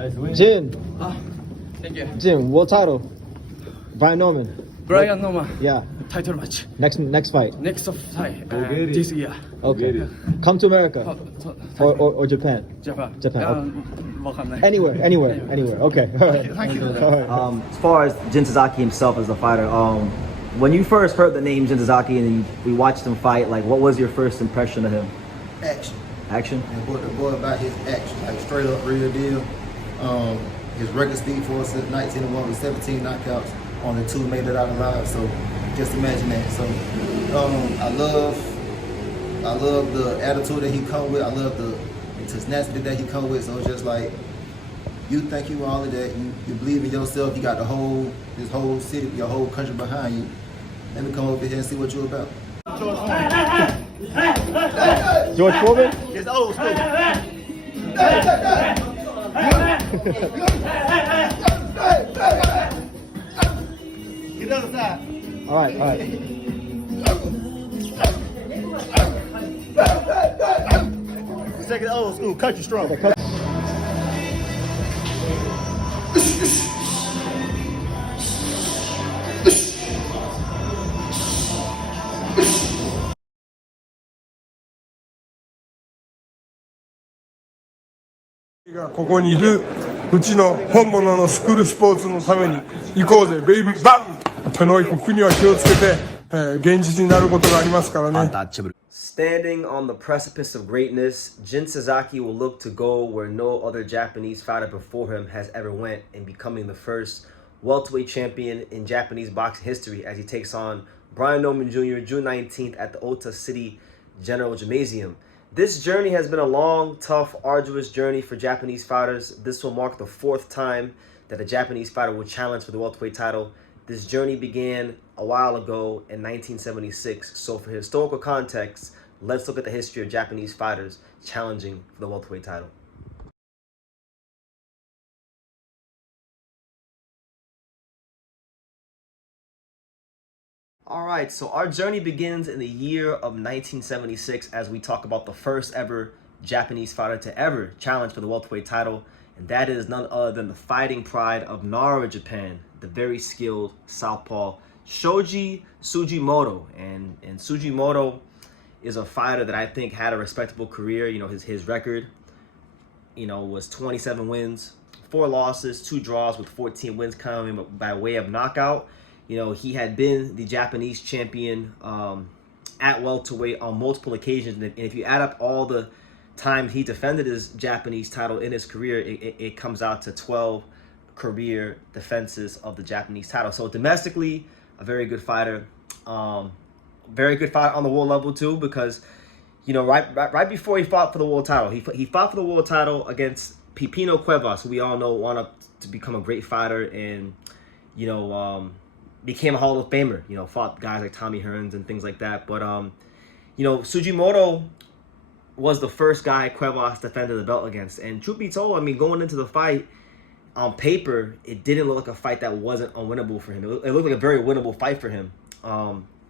Nice win. Jin. Thank you. Jin, world title. Brian Norman. Brian Norman. Yeah. Title match. Next fight. Next fight. Go get it. This year. Okay. Come to America. Or Japan. Japan. Anywhere. Okay. All right. Thank you. All right. As far as Jin Sasaki himself as a fighter, when you first heard the name Jin Sasaki and we watched him fight, like what was your first impression of him? Action. Action? And the boy about his action, like straight up real deal. His record speed for us is 19-1 with 17 knockouts. Only 2 made it out alive. So just imagine that. So I love the attitude that he come with. I love the tenacity that he come with. So it's just like, you think you all of that. You believe in yourself. You got this whole city, your whole country behind you. Let me come over here and see what you're about. George Foreman? It's old school. Get the other side. All right. Second old school, country strong. Okay, ここにいるうちの本物のスクールスポーツのために行こうぜベイビーバン手の国は気をつけて、現実になることがありますからね。Standing on the precipice of greatness, Jin Sasaki will look to go where no other Japanese fighter before him has ever went in becoming the first welterweight champion in Japanese boxing history as he takes on Brian Norman Jr. June 19th at the Ota City General Gymnasium. This journey has been a long, tough, arduous journey for Japanese fighters. This will mark the 4th time that a Japanese fighter will challenge for the welterweight title. This journey began a while ago in 1976. So for historical context, let's look at the history of Japanese fighters challenging for the welterweight title. All right, so our journey begins in the year of 1976 as we talk about the first ever Japanese fighter to ever challenge for the welterweight title, and that is none other than the fighting pride of Nara, Japan, the very skilled southpaw Shoji Tsujimoto. And Tsujimoto is a fighter that I think had a respectable career. You know, his record, was 27 wins, 4 losses, 2 draws with 14 wins coming by way of knockout. He had been the Japanese champion at welterweight on multiple occasions. And if you add up all the times he defended his Japanese title in his career, it comes out to 12 career defenses of the Japanese title. So domestically, a very good fighter. Very good fighter on the world level too, because, right before he fought for the world title, he fought for the world title against Pipino Cuevas, who we all know went up to become a great fighter and, became a Hall of Famer, fought guys like Tommy Hearns and things like that. But, Tsujimoto was the first guy Cuevas defended the belt against. And truth be told, going into the fight, on paper, it didn't look like a fight that wasn't unwinnable for him. It looked like a very winnable fight for him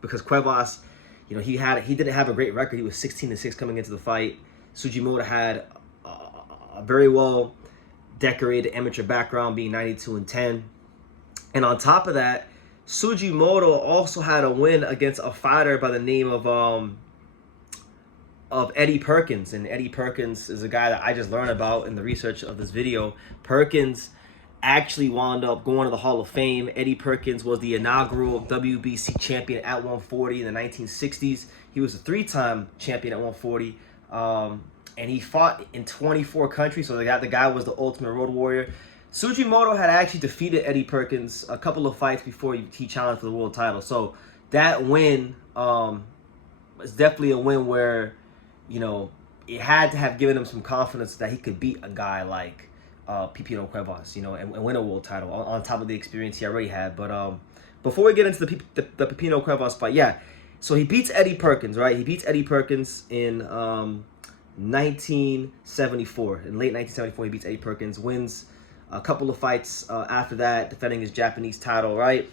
because Cuevas, he didn't have a great record. He was 16-6 coming into the fight. Tsujimoto had a very well decorated amateur background, being 92-10. And on top of that, Tsujimoto also had a win against a fighter by the name of Eddie Perkins. And Eddie Perkins is a guy that I just learned about in the research of this video. Perkins actually wound up going to the Hall of Fame. Eddie Perkins was the inaugural WBC champion at 140 in the 1960s. He was a 3-time champion at 140. And he fought in 24 countries. So the guy was the ultimate road warrior. Tsujimoto had actually defeated Eddie Perkins a couple of fights before he challenged for the world title. So that win was definitely a win where, it had to have given him some confidence that he could beat a guy like Pipino Cuevas, and win a world title on top of the experience he already had. But before we get into the Pipino Cuevas fight, so he beats Eddie Perkins, right? He beats Eddie Perkins in 1974. In late 1974, he beats Eddie Perkins, wins a couple of fights after that, defending his Japanese title, right?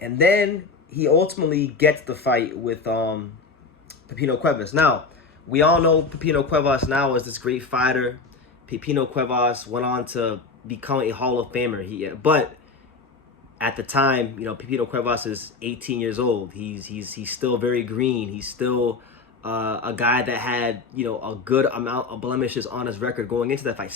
And then he ultimately gets the fight with Pipino Cuevas. Now, we all know Pipino Cuevas now as this great fighter, Pipino Cuevas went on to become a Hall of Famer. But at the time, Pipino Cuevas is 18 years old. He's still very green. He's still a guy that had a good amount of blemishes on his record going into that fight.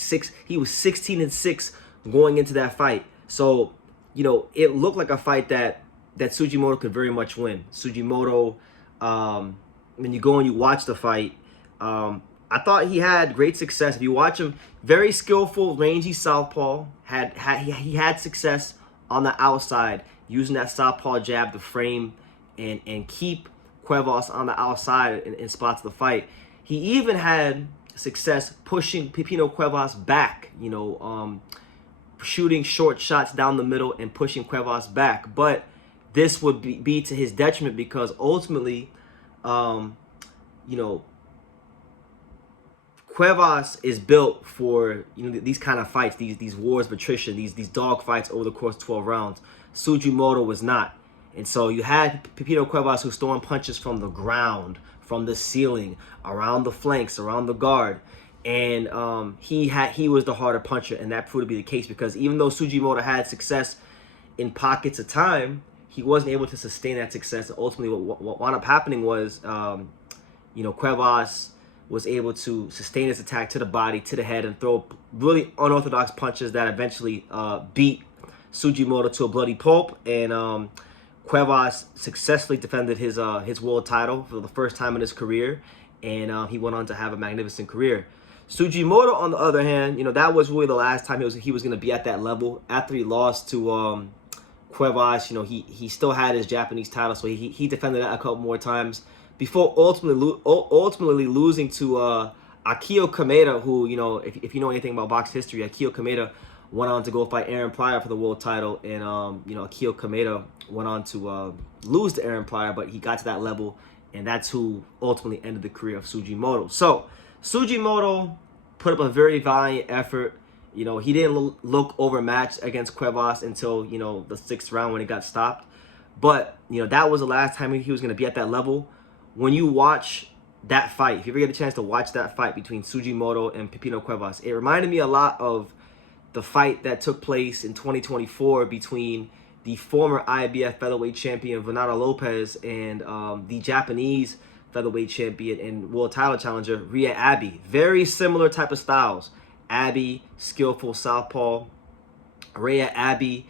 He was 16-6 going into that fight. So it looked like a fight that Tsujimoto could very much win. Tsujimoto, when you go and you watch the fight, I thought he had great success. If you watch him, very skillful, rangy southpaw. He had success on the outside, using that southpaw jab to frame and keep Cuevas on the outside in spots of the fight. He even had success pushing Pipino Cuevas back, shooting short shots down the middle and pushing Cuevas back. But this would be to his detriment, because ultimately, Cuevas is built for these kind of fights, these wars of attrition, these dog fights over the course of 12 rounds. Tsujimoto was not. And so you had Pipino Cuevas who's throwing punches from the ground, from the ceiling, around the flanks, around the guard. And he was the harder puncher, and that proved to be the case, because even though Tsujimoto had success in pockets of time, he wasn't able to sustain that success. And ultimately what wound up happening was, Cuevas was able to sustain his attack to the body, to the head, and throw really unorthodox punches that eventually beat Tsujimoto to a bloody pulp. And Cuevas successfully defended his world title for the first time in his career, and he went on to have a magnificent career. Tsujimoto, on the other hand, that was really the last time he was going to be at that level. After he lost to Cuevas, he still had his Japanese title, so he defended that a couple more times before ultimately losing to Akio Kameda, who, if you know anything about box history, Akio Kameda went on to go fight Aaron Pryor for the world title, and Akio Kameda went on to lose to Aaron Pryor, but he got to that level, and that's who ultimately ended the career of Tsujimoto. So Tsujimoto put up a very valiant effort. He didn't look overmatched against Cuevas until the 6th round when he got stopped, but that was the last time he was going to be at that level. When you watch that fight, if you ever get a chance to watch that fight between Tsujimoto and Pipino Cuevas, it reminded me a lot of the fight that took place in 2024 between the former IBF featherweight champion Venata Lopez and the Japanese featherweight champion and world title challenger Ria Abe. Very similar type of styles. Abe, skillful southpaw. Ria Abe,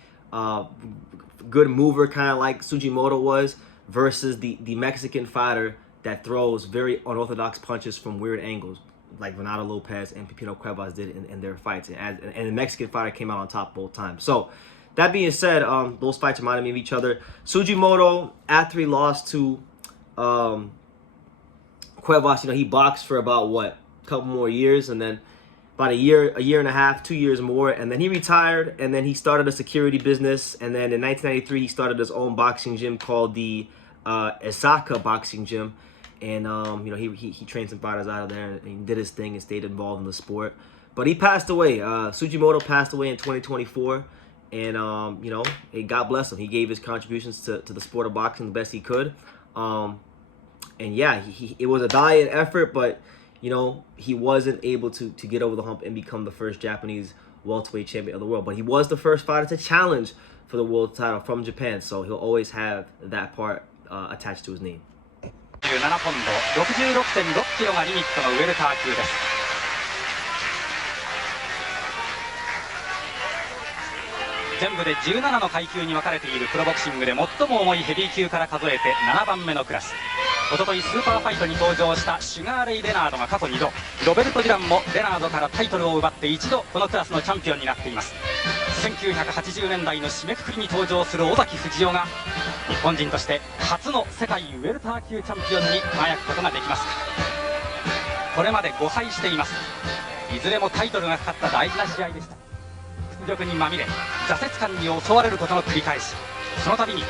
good mover, kind of like Tsujimoto was, versus the Mexican fighter that throws very unorthodox punches from weird angles, like Venata Lopez and Pipino Cuevas did in their fights. And the Mexican fighter came out on top both times. So that being said, those fights reminded me of each other. Tsujimoto, after he lost to Cuevas, he boxed for about a couple more years, and then about a year and a half, 2 years more, and then he retired, and then he started a security business, and then in 1993 he started his own boxing gym called the Ozaki boxing gym, and he trained some fighters out of there, and he did his thing and stayed involved in the sport. But he passed away. Tsujimoto passed away in 2024, and God bless him. He gave his contributions to the sport of boxing the best he could, and yeah, it was a valiant effort, but he wasn't able to get over the hump and become the first Japanese welterweight champion of the world. But he was the first fighter to challenge for the world title from Japan, so he'll always have that part attached to his name. 17ポンド 66.6 キロがリミットのウェルター級です。全部で17の階級に分かれているプロボクシングで最も重いヘビー級から数えて7番目のクラス。おとといスーパーファイトに登場したシュガーレイ・レナードが過去2度、ロベルト・ディランもレナードからタイトルを奪って一度このクラスのチャンピオンになっています。1980年代の締めくくりに登場する尾崎藤夫が日本人として初の世界ウェルター級チャンピオンに輝くことができますか。これまで5敗しています。いずれもタイトルがかかった大事な試合でした。屈辱にまみれ、挫折感に襲われることの繰り返し、その度に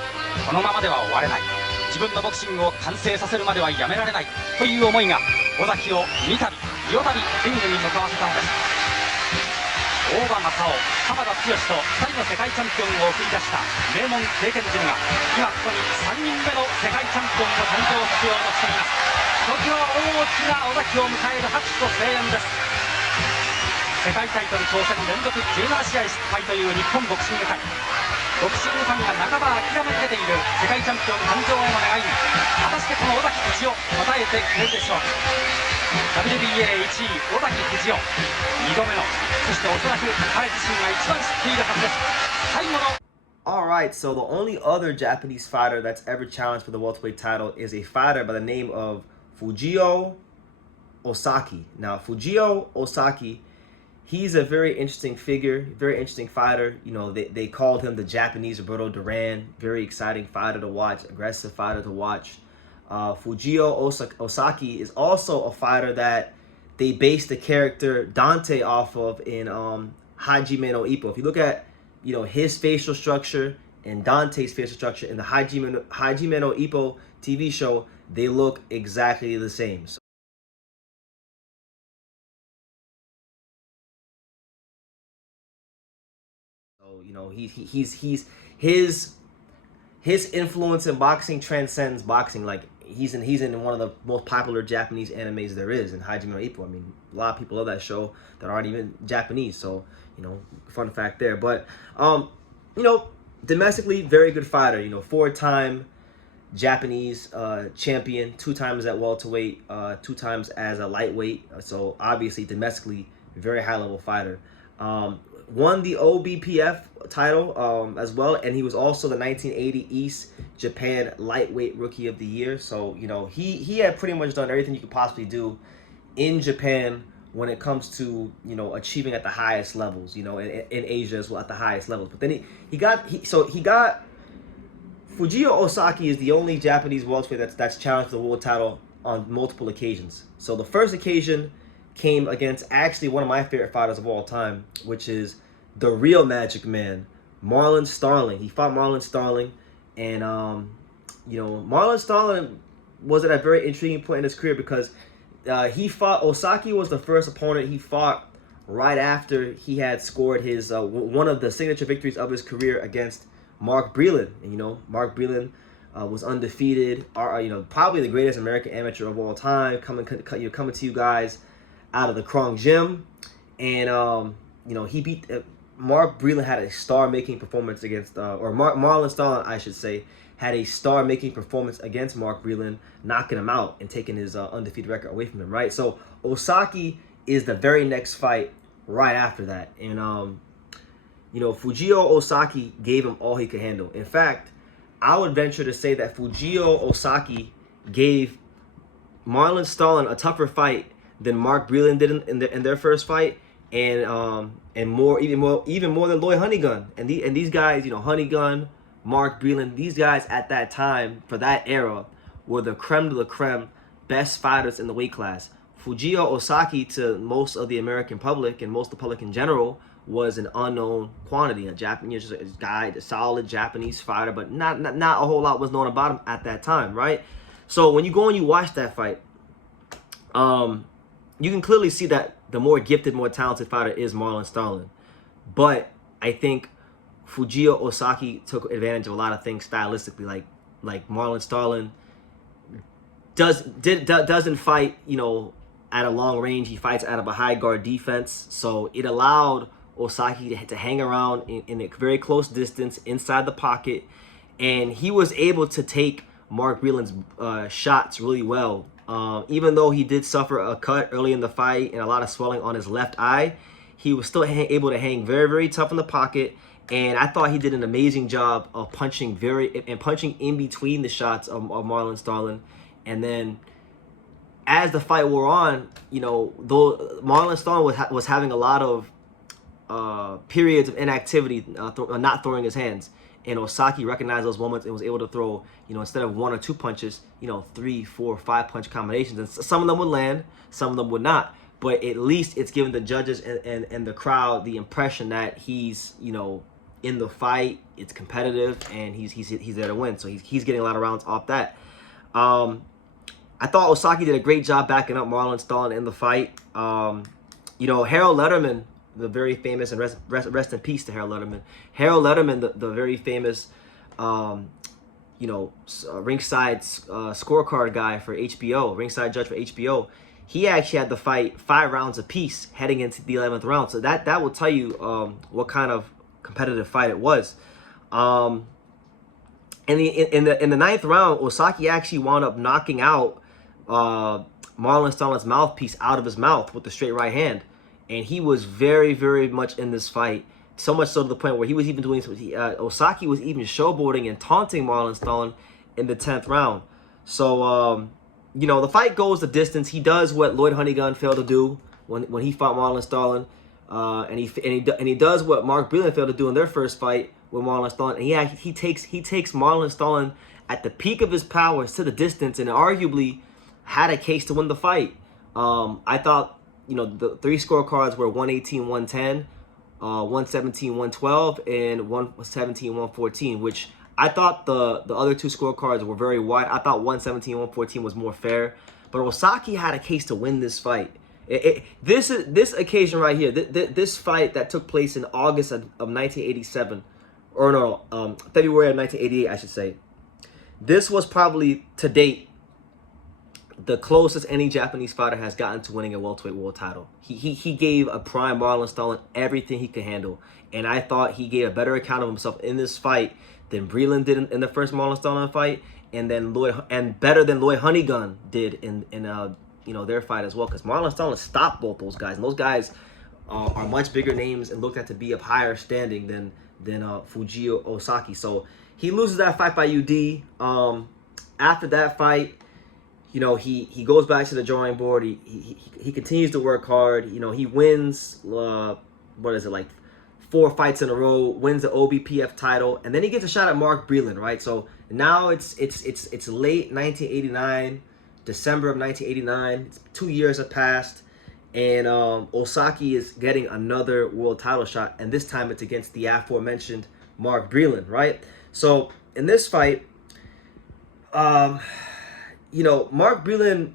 このままでは終われない、自分のボクシングを完成させるまではやめられないという思いが尾崎を三度四度リングに向かわせたのです。大場正雄、浜田剛と2人の世界チャンピオンを送り出した名門経験陣が今ここに3人目の世界チャンピオンの誕生を必要としています。ひときわ大きな尾崎を迎える拍手と声援です。世界タイトル挑戦連続17試合失敗という日本ボクシング界。ボクシングファンが半ば諦めかけている世界チャンピオン誕生への願いに、果たしてこの尾崎藤を応えてくれるでしょうか。 WBA 1位尾崎藤夫、2度目の、そしておそらく彼自身が一番知っているはずです。最後の Alright, so the only other Japanese fighter that's ever challenged for the welterweight title is a fighter by the name of Fujio Ozaki. Now, Fujio Ozaki, he's a very interesting figure, very interesting fighter. You know, they called him the Japanese Roberto Duran. Very exciting fighter to watch, aggressive fighter to watch. Fujio Ozaki is also a fighter that they based the character Dante off of in Hajime no Ippo. If you look at, you know, his facial structure and Dante's facial structure in the Hajime no Ippo TV show, they look exactly the same. So you know, his influence in boxing transcends boxing. Like he's in one of the most popular Japanese animes there is in Hajime no Ippo. I mean, a lot of people love that show that aren't even Japanese. So, you know, fun fact there. But you know, domestically, very good fighter. You know, 4-time Japanese champion, 2 times at welterweight, 2 times as a lightweight. So obviously, domestically, very high level fighter. Won the OBPF title as well, and he was also the 1980 East Japan Lightweight Rookie of the Year. So, you know, he had pretty much done everything you could possibly do in Japan when it comes to, you know, achieving at the highest levels, you know, in Asia as well at the highest levels. But then he got Fujio Ozaki is the only Japanese welterweight that's challenged for the world title on multiple occasions. So the first occasion came against actually one of my favorite fighters of all time, which is the real Magic Man, Marlon Starling. He fought Marlon Starling, and you know, Marlon Starling was at a very intriguing point in his career because he fought Ozaki was the first opponent he fought right after he had scored his one of the signature victories of his career against Mark Breland. And you know, Mark Breland was undefeated, you know, probably the greatest American amateur of all time, coming to you guys out of the Krong Gym. And you know, he beat Mark Breland had a star-making performance against Marlon Starling, I should say, had a star-making performance against Mark Breland, knocking him out and taking his undefeated record away from him, right? So Ozaki is the very next fight right after that. And you know, Fujio Ozaki gave him all he could handle. In fact, I would venture to say that Fujio Ozaki gave Marlon Starling a tougher fight than Mark Breland did in their first fight, and even more than Lloyd Honeygun. And these guys, you know, Honeygun, Mark Breland, these guys at that time, for that era, were the creme de la creme, best fighters in the weight class. Fujio Ozaki, to most of the American public and most of the public in general, was an unknown quantity. A Japanese guy, a solid Japanese fighter, but not a whole lot was known about him at that time, right? So when you go and you watch that fight, you can clearly see that the more gifted, more talented fighter is Marlon Starling. But I think Fujio Ozaki took advantage of a lot of things stylistically, like Marlon Starling doesn't fight, you know, at a long range. He fights out of a high guard defense, so it allowed Ozaki to hang around in a very close distance inside the pocket, and he was able to take Mark Breland's shots really well. Even though he did suffer a cut early in the fight and a lot of swelling on his left eye, he was still able to hang very, very tough in the pocket. And I thought he did an amazing job of punching in between the shots of Marlon Starling. And then as the fight wore on, you know, though Marlon Starling was having a lot of periods of inactivity, not throwing his hands. And Ozaki recognized those moments and was able to throw, you know, instead of 1 or 2 punches, you know, 3, 4, 5 punch combinations. And some of them would land, some of them would not. But at least it's given the judges and the crowd the impression that he's, you know, in the fight, it's competitive, and he's there to win. So he's getting a lot of rounds off that. I thought Ozaki did a great job backing up Marlon Starling in the fight. You know, Harold Letterman, the very famous, and rest in peace to Harold Letterman. Harold Letterman, the very famous, you know, ringside scorecard guy for HBO, ringside judge for HBO. he actually had to fight 5 rounds apiece heading into the 11th round. So that will tell you what kind of competitive fight it was. In the 9th round, Ozaki actually wound up knocking out Marlon Starling's mouthpiece out of his mouth with the straight right hand, and he was very, very much in this fight. So much so to the point where he was even doing Ozaki was even showboating and taunting Marlon Starling in the 10th round. So you know, the fight goes the distance. He does what Lloyd Honeygun failed to do when he fought Marlon Starling, and he does what Mark Breland failed to do in their first fight with Marlon Starling. And he takes Marlon Starling at the peak of his powers to the distance, and arguably had a case to win the fight. I thought, you know, the 3 scorecards were 118-110, 117-112, and 117-114, which I thought the other 2 scorecards were very wide. I thought 117-114 was more fair, but Ozaki had a case to win this fight. This occasion right here, this fight that took place in August of 1987, or no, February of 1988, I should say. This was probably, to date, the closest any Japanese fighter has gotten to winning a welterweight world title. He gave a prime Marlon Starling everything he could handle, and I thought he gave a better account of himself in this fight than Breland did in the first Marlon Starling fight, and better than Lloyd Honeygun did in you know, their fight as well, because Marlon Starling stopped both those guys, and those guys are much bigger names and looked at to be of higher standing than Fujio Ozaki. So he loses that fight by UD. After that fight, you know, he goes back to the drawing board. He continues to work hard. You know, he wins, what is it, like 4 fights in a row, wins the OBPF title, and then he gets a shot at Mark Breland, right? So now it's late 1989, December of 1989. 2 years have passed, and Ozaki is getting another world title shot, and this time it's against the aforementioned Mark Breland, right? So in this fight, you know, Mark Breland,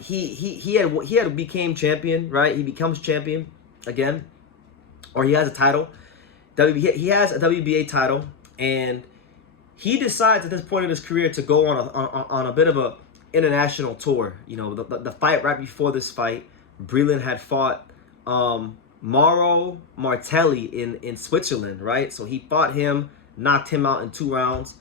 he had became champion, right? He becomes champion again, or he has a title. He has a WBA title, and he decides at this point in his career to go on a bit of a international tour. You know, the fight right before this fight, Breland had fought Mauro Martelli in Switzerland, right? So he fought him, knocked him out in 2 rounds.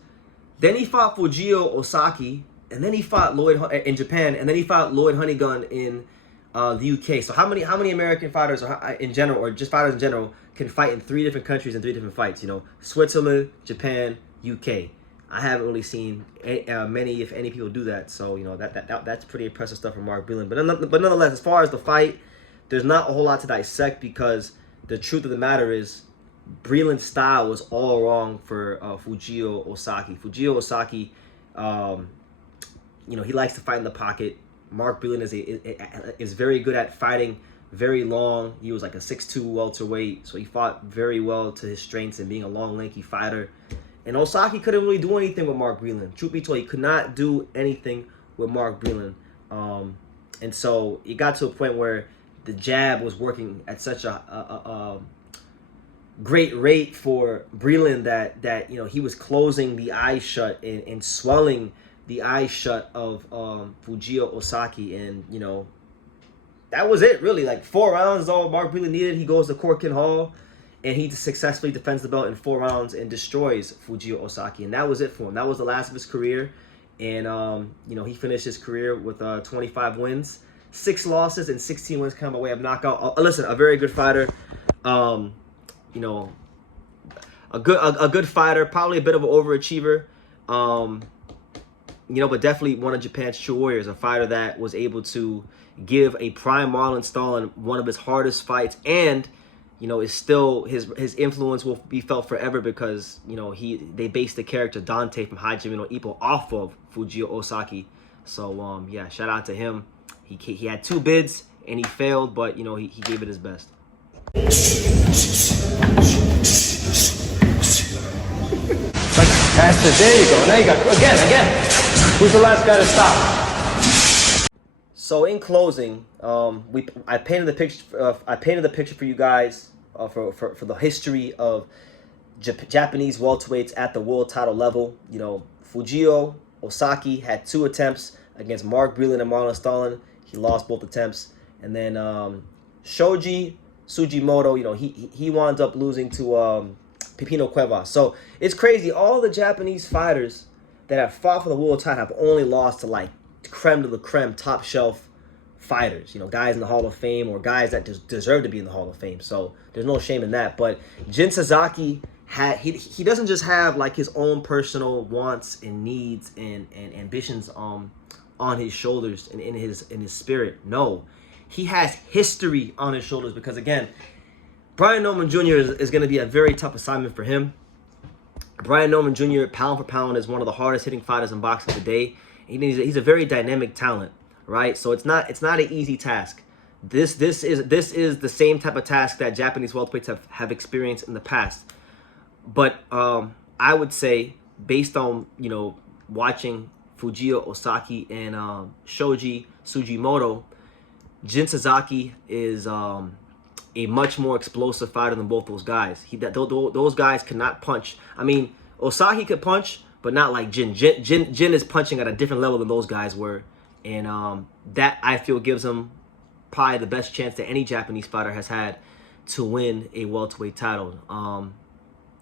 Then he fought Fujio Ozaki, and then he fought Lloyd in Japan, and then he fought Lloyd Honeygun in the UK. So how many American fighters, or in general, or just fighters in general, can fight in 3 different countries in 3 different fights? You know, Switzerland, Japan, UK. I haven't really seen many, if any, people do that. So, you know, that's pretty impressive stuff from Mark Breland. But nonetheless, as far as the fight, there's not a whole lot to dissect, because the truth of the matter is Breland's style was all wrong for Fujio Ozaki. Fujio Ozaki, you know, he likes to fight in the pocket. Mark Breland is very good at fighting very long. He was like a 6'2" welterweight, so he fought very well to his strengths and being a long, lanky fighter. And Ozaki couldn't really do anything with Mark Breland. Truth be told, he could not do anything with Mark Breland. And so it got to a point where the jab was working at such a great rate for Breland that you know, he was closing the eyes shut and swelling the eyes shut of Fujio Ozaki, and you know, that was it really. Like 4 rounds is all Mark Breland needed. He goes to Corkin Hall, and he successfully defends the belt in 4 rounds and destroys Fujio Ozaki, and that was it for him. That was the last of his career, and you know, he finished his career with 25 wins, 6 losses, and 16 wins come by way of knockout. Listen, a very good fighter. You know, a good fighter, probably a bit of an overachiever. You know, but definitely one of Japan's true warriors, a fighter that was able to give a prime Marlon Starling one of his hardest fights, and you know, is still his influence will be felt forever, because you know, they based the character Dante from Hajime no Ippo off of Fujio Ozaki. So yeah, shout out to him. He had 2 bids and he failed, but you know, he gave it his best. Master, there you go. Now you got again. Who's the last guy to stop? So in closing, I painted the picture for you guys for the history of Japanese welterweights at the world title level. You know, Fujio Ozaki had 2 attempts against Mark Breland and Marlon Starling. He lost both attempts. And then Shoji Tsujimoto, you know, he wound up losing to Pipino Cuevas. So it's crazy. All the Japanese fighters that have fought for the world title have only lost to like creme de la creme, top shelf fighters. You know, guys in the Hall of Fame or guys that deserve to be in the Hall of Fame. So there's no shame in that. But Jin Sasaki he doesn't just have like his own personal wants and needs and ambitions on his shoulders and in his spirit. No, he has history on his shoulders because again, Brian Norman Jr. is going to be a very tough assignment for him. Brian Norman Jr. pound for pound is one of the hardest hitting fighters in boxing today. He's a very dynamic talent, right? So it's not an easy task. This is the same type of task that Japanese welterweights have experienced in the past. But I would say, based on, you know, watching Fujio, Ozaki, and Shoji Tsujimoto, Jin Sasaki is a much more explosive fighter than both those guys. Those guys cannot punch. I mean, Ozaki could punch, but not like Jin. Jin is punching at a different level than those guys were. And that, I feel, gives him probably the best chance that any Japanese fighter has had to win a welterweight title.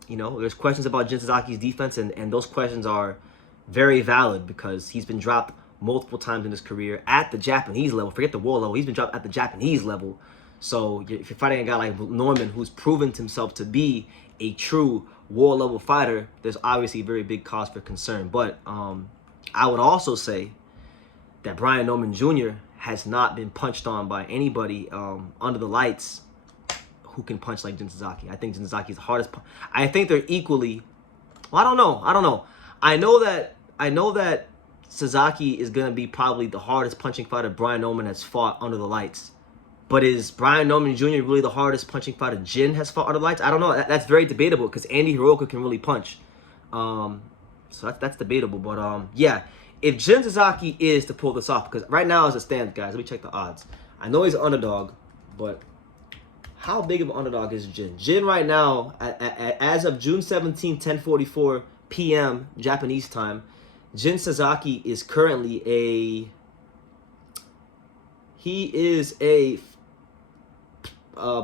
You know, there's questions about Jin Sasaki's defense, and those questions are very valid because he's been dropped multiple times in his career at the Japanese level. Forget the world level. He's been dropped at the Japanese level. So if you're fighting a guy like Norman, who's proven himself to be a true world level fighter, there's obviously a very big cause for concern. But I would also say that Brian Norman Jr. has not been punched on by anybody under the lights who can punch like Jin Sasaki. I think Jin Sasaki is the hardest. I think they're equally. Well, I don't know. I know that Sasaki is gonna be probably the hardest punching fighter Brian Norman has fought under the lights. But is Brian Norman Jr. really the hardest punching fighter Jin has fought under the lights? I don't know. That's very debatable because Andy Hiroka can really punch. So that's debatable. But yeah, if Jin Sasaki is to pull this off, because right now as it stands, guys, let me check the odds. I know he's an underdog, but how big of an underdog is Jin? Jin right now, as of June 17, 10:44 p.m. Japanese time, Jin Sasaki is currently a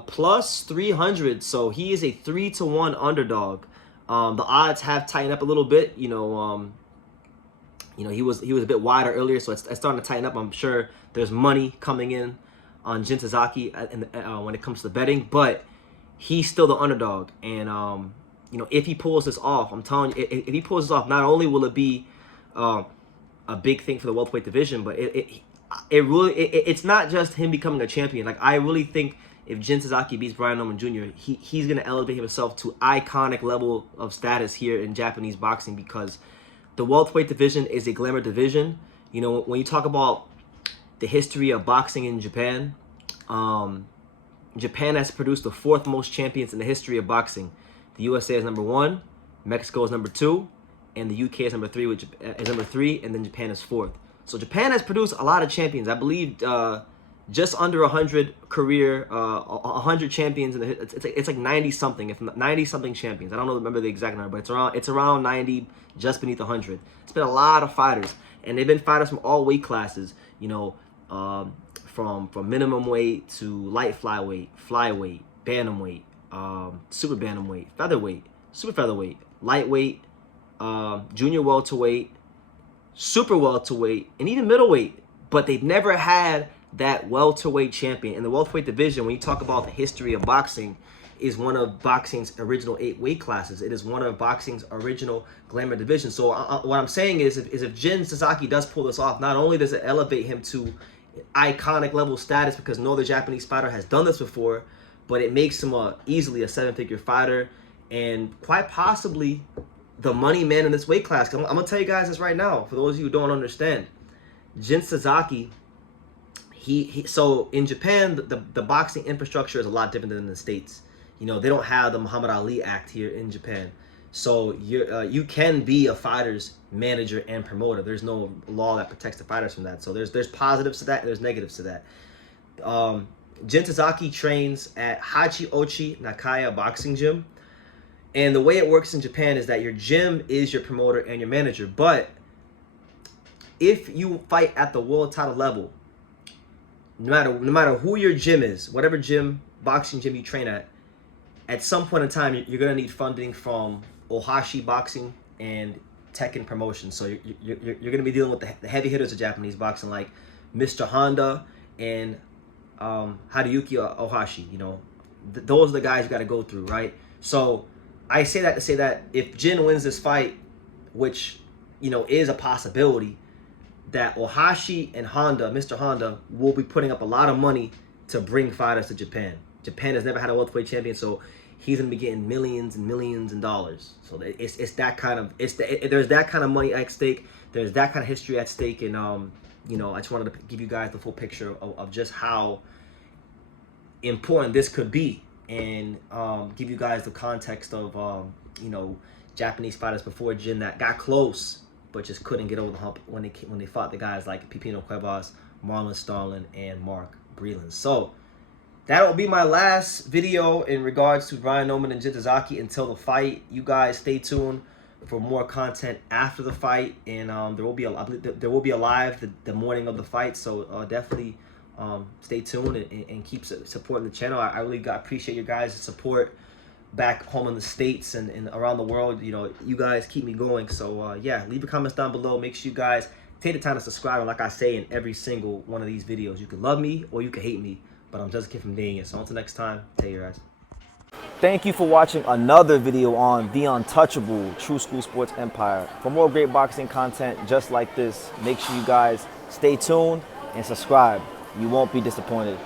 plus 300, so he is a 3-1 underdog. The odds have tightened up a little bit. You know, he was a bit wider earlier, so it's starting to tighten up. I'm sure there's money coming in on Jin Sasaki when it comes to the betting, but he's still the underdog. And you know, if he pulls this off, I'm telling you, if he pulls this off, not only will it be a big thing for the welterweight division, but it's not just him becoming a champion. Like, I really think if Jin Sasaki beats Brian Norman Jr., he's gonna elevate himself to iconic level of status here in Japanese boxing, because the welterweight division is a glamour division. You know, when you talk about the history of boxing in Japan, Japan has produced the 4th most champions in the history of boxing. The USA is number 1, Mexico is number 2, and the UK is number 3, and then Japan is 4th. So Japan has produced a lot of champions. I believe just under 100 career, 100 champions in the. It's like 90 something, if not 90 something champions. I don't remember the exact number, but it's around 90, just beneath 100. It's been a lot of fighters, and they've been fighters from all weight classes. You know, from minimum weight to light flyweight, bantamweight, super bantamweight, featherweight, super featherweight, lightweight, junior welterweight, super welterweight, and even middleweight. But they've never had that welterweight champion. In the welterweight division, when you talk about the history of boxing, is one of boxing's original 8 weight classes. It is one of boxing's original glamour divisions. So what I'm saying is if Jin Sasaki does pull this off, not only does it elevate him to iconic level status because no other Japanese fighter has done this before, but it makes him easily a 7-figure fighter and quite possibly the money man in this weight class. I'm gonna tell you guys this right now, for those of you who don't understand. Jin Sasaki, so in Japan, the boxing infrastructure is a lot different than in the States. You know, they don't have the Muhammad Ali Act here in Japan. So you can be a fighter's manager and promoter. There's no law that protects the fighters from that. So there's positives to that and there's negatives to that. Jin Sasaki trains at Hachiochi Nakaya Boxing Gym. And the way it works in Japan is that your gym is your promoter and your manager. But if you fight at the world title level, no matter who your gym is, whatever gym, boxing gym you train at some point in time, you're gonna need funding from Ohashi Boxing and Tekken Promotion. So you're gonna be dealing with the heavy hitters of Japanese boxing, like Mr. Honda and Haruyuki Ohashi. You know, those are the guys you got to go through, right? So I say that to say that if Jin wins this fight, which you know is a possibility, that Ohashi and Honda, Mr. Honda, will be putting up a lot of money to bring fighters to Japan. Japan has never had a welterweight champion, so he's gonna be getting millions and millions of dollars. So it's that kind of there's that kind of money at stake. There's that kind of history at stake, and you know, I just wanted to give you guys the full picture of just how important this could be, and give you guys the context of you know, Japanese fighters before Jin that got close but just couldn't get over the hump when they fought the guys like Pipino Cuevas, Marlon, Starling, and Breland. So that will be my last video in regards to Ryan Norman and Jin Sasaki until the fight. You guys stay tuned for more content after the fight, and there will be a live the morning of the fight. So definitely stay tuned and keep supporting the channel. I really appreciate you guys' support back home in the States and around the world. You know, you guys keep me going. So yeah, leave your comments down below. Make sure you guys take the time to subscribe. And like I say in every single one of these videos, you can love me or you can hate me, but I'm just a kid from Dania. So until next time, take care, guys. Thank you for watching another video on the untouchable True School Sports Empire. For more great boxing content just like this, make sure you guys stay tuned and subscribe. You won't be disappointed.